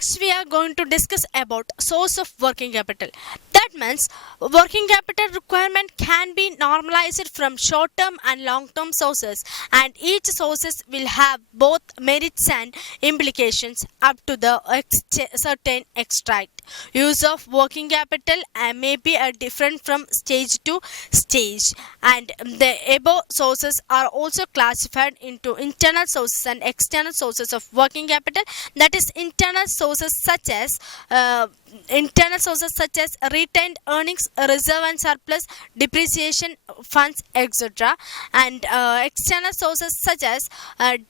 Next, we are going to discuss about source of working capital. That means working capital requirement can be normalized from short-term and long-term sources, and each sources will have both merits and implications up to the certain extract. Use of working capital may be different from stage to stage, and the above sources are also classified into internal sources and external sources of working capital. That is internal sources such as retained earnings, reserve and surplus, depreciation funds, etc., and external sources such as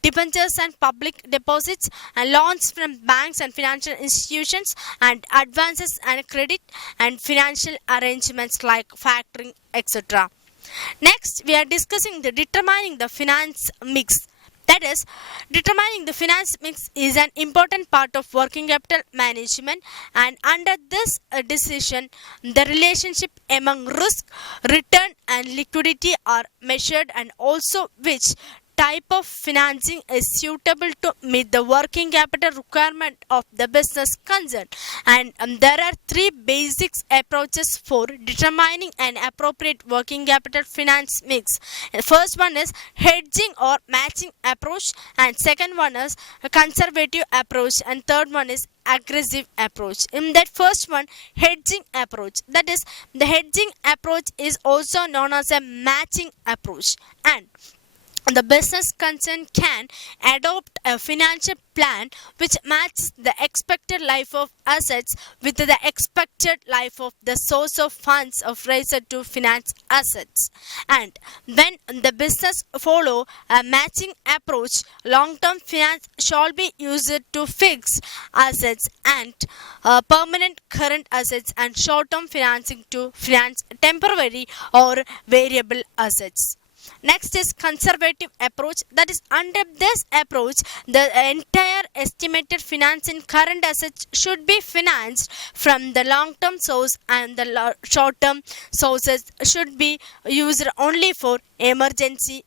debentures and public deposits, and loans from banks and financial institutions, and advances and credit, and financial arrangements like factoring, etc. Next, we are discussing the determining the finance mix. That is, determining the finance mix is an important part of working capital management, and under this decision, the relationship among risk, return, and liquidity are measured, and also which type of financing is suitable to meet the working capital requirement of the business concerned. And there are three basic approaches for determining an appropriate working capital finance mix. The first one is hedging or matching approach, and second one is a conservative approach, and third one is aggressive approach. In that first one, hedging approach, that is, the hedging approach is also known as a matching approach, and the business concerned can adopt a financial plan which matches the expected life of assets with the expected life of the source of funds of raised to finance assets. And when the business follow a matching approach, long-term finance shall be used to fix assets and permanent current assets, and short-term financing to finance temporary or variable assets. Next is conservative approach. That is, under this approach, the entire estimated finance in current assets should be financed from the long-term source, and the short-term sources should be used only for emergency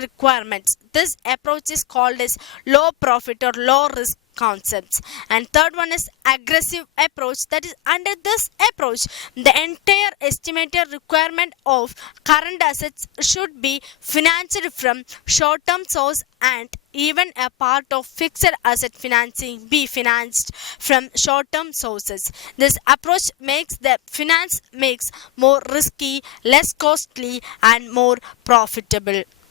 requirements. This approach is called as low profit or low risk concepts. And third one is aggressive approach. That is, under this approach, the entire estimated requirement of current assets should be financed from short-term source, and even a part of fixed asset financing be financed from short-term sources. This approach makes the finance mix more risky, less costly, and more profitable.